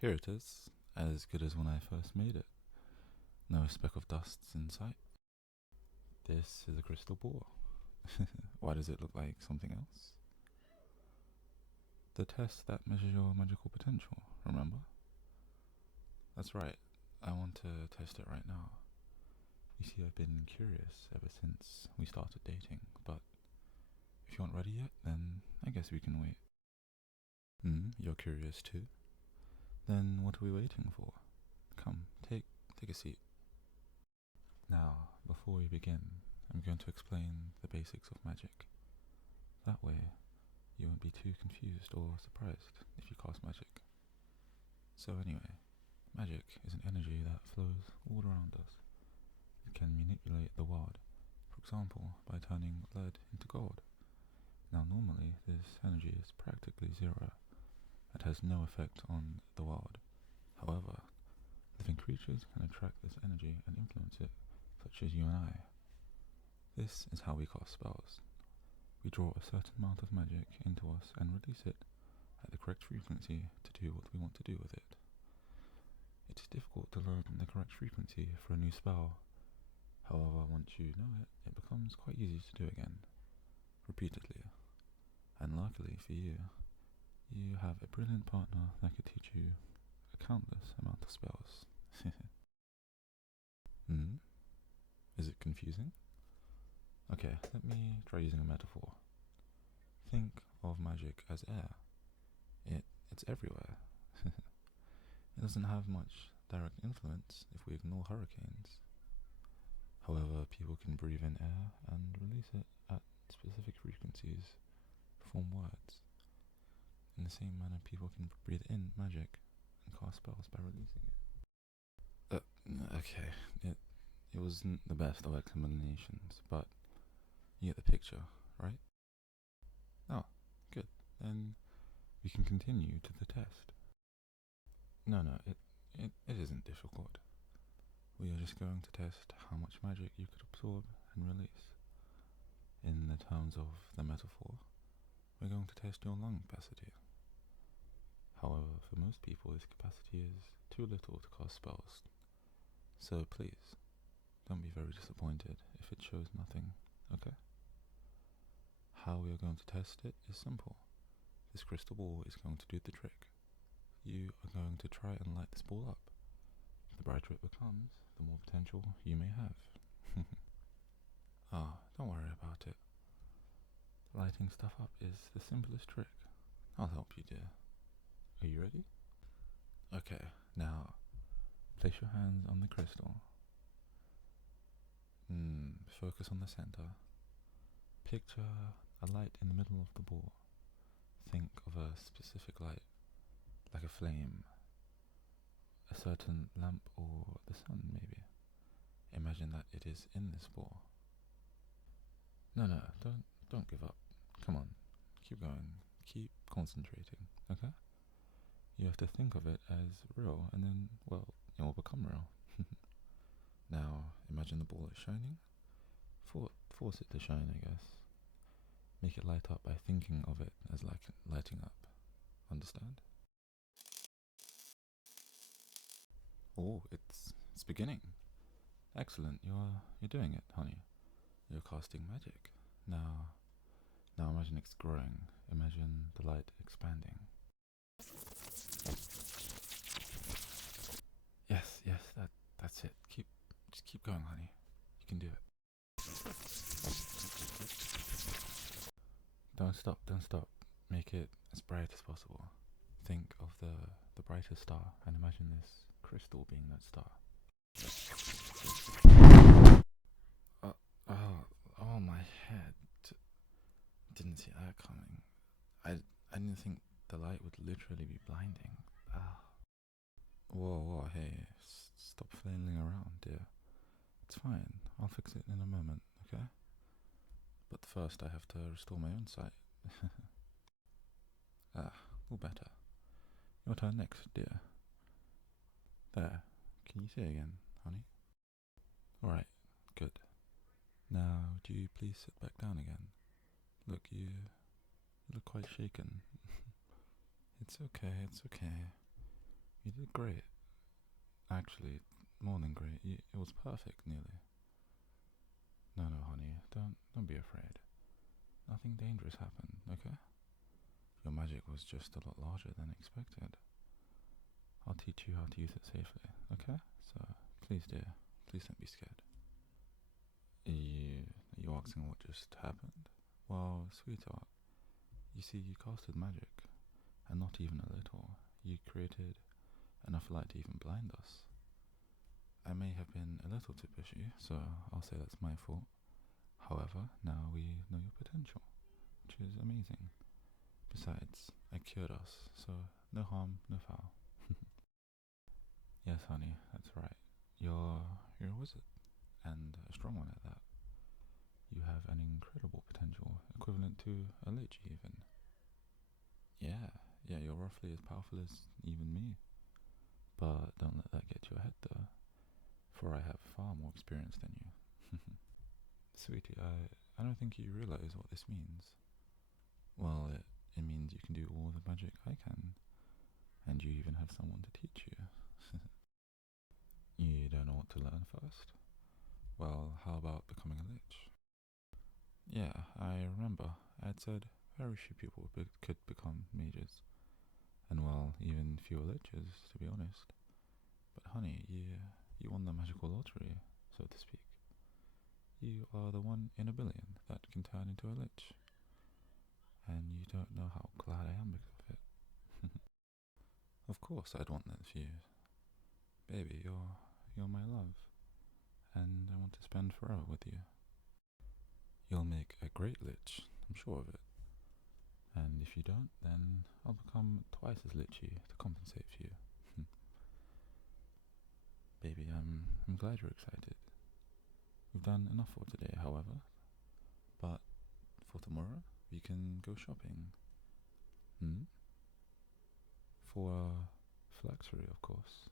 Here it is, as good as when I first made it. No speck of dust's in sight. This is a crystal ball. Why does it look like something else? The test that measures your magical potential, remember? That's right, I want to test it right now. You see, I've been curious ever since we started dating, but if you aren't ready yet, then I guess we can wait. You're curious too? Then what are we waiting for? Come, take a seat. Now, before we begin, I'm going to explain the basics of magic. That way, you won't be too confused or surprised if you cast magic. So anyway, magic is an energy that flows all around us. It can manipulate the world, for example, by turning lead into gold. Now normally, this energy is practically zero. It has no effect on the world. However, living creatures can attract this energy and influence it, such as you and I. This is how we cast spells. We draw a certain amount of magic into us and release it at the correct frequency to do what we want to do with it. It is difficult to learn the correct frequency for a new spell. However, once you know it, it becomes quite easy to do again, repeatedly. And luckily for you, you have a brilliant partner that could teach you a countless amount of spells. Is it confusing? Okay, let me try using a metaphor. Think of magic as air. It's everywhere. It doesn't have much direct influence if we ignore hurricanes. However, people can breathe in air and release it at specific frequencies to form words. In the same manner, people can breathe in magic and cast spells by releasing it. Okay, it wasn't the best of explanations, but you get the picture, right? Oh, good. Then we can continue to the test. No, it isn't difficult. We are just going to test how much magic you could absorb and release. In the terms of the metaphor, we're going to test your lung capacity. However, for most people, this capacity is too little to cast spells. So please, don't be very disappointed if it shows nothing, okay? How we are going to test it is simple. This crystal ball is going to do the trick. You are going to try and light this ball up. The brighter it becomes, the more potential you may have. Don't worry about it. Lighting stuff up is the simplest trick. I'll help you, dear. Are you ready? Okay, now place your hands on the crystal. Focus on the center. Picture a light in the middle of the ball. Think of a specific light, like a flame, a certain lamp or the sun maybe. Imagine that it is in this ball. No, don't give up. Come on, keep going. Keep concentrating, okay? You have to think of it as real, and then, well, it will become real. Now, imagine the ball is shining. Force it to shine, I guess. Make it light up by thinking of it as like lighting up. Understand? Oh, it's beginning. Excellent. You're doing it, honey. You're casting magic. Now imagine it's growing. Imagine the light expanding. Yes, that's it. Just keep going, honey. You can do it. Don't stop. Make it as bright as possible. Think of the brightest star and imagine this crystal being that star. Oh, my head. Didn't see that coming. I didn't think the light would literally be blinding. Whoa, hey, stop flailing around, dear. It's fine. I'll fix it in a moment, okay? But first I have to restore my own sight. All better. Your turn next, dear. There. Can you see again, honey? Alright, good. Now, do you please sit back down again? Look, you look quite shaken. It's okay. You did great. Actually, more than great. It was perfect, nearly. No, no, honey, don't be afraid. Nothing dangerous happened, okay? Your magic was just a lot larger than expected. I'll teach you how to use it safely, okay? So, please, dear, please don't be scared. Are you asking what just happened? Well, sweetheart, you see, you casted magic, and not even a little. You created enough light to even blind us. I may have been a little too pushy, so I'll say that's my fault. However, now we know your potential, which is amazing. Besides, I cured us, so no harm, no foul. Yes, honey, that's right. You're a wizard, and a strong one at that. You have an incredible potential, equivalent to a lich even. Yeah, you're roughly as powerful as even me. But don't let that get to your head though, for I have far more experience than you. Sweetie, I don't think you realize what this means. Well, it means you can do all the magic I can, and you even have someone to teach you. You don't know what to learn first? Well, how about becoming a lich? Yeah, I remember. I'd said very few people could become mages, and well, even fewer liches, to be honest. But honey, you won the magical lottery, so to speak. You are the one in a billion that can turn into a lich, and you don't know how glad I am because of it. Of course, I'd want that for you, baby. You're my love, and I want to spend forever with you. You'll make a great lich, I'm sure of it. And if you don't, then I'll become twice as lichy to compensate for you. Baby, I'm glad you're excited. We've done enough for today, however, but for tomorrow we can go shopping. Hmm? For Flaxery, of course.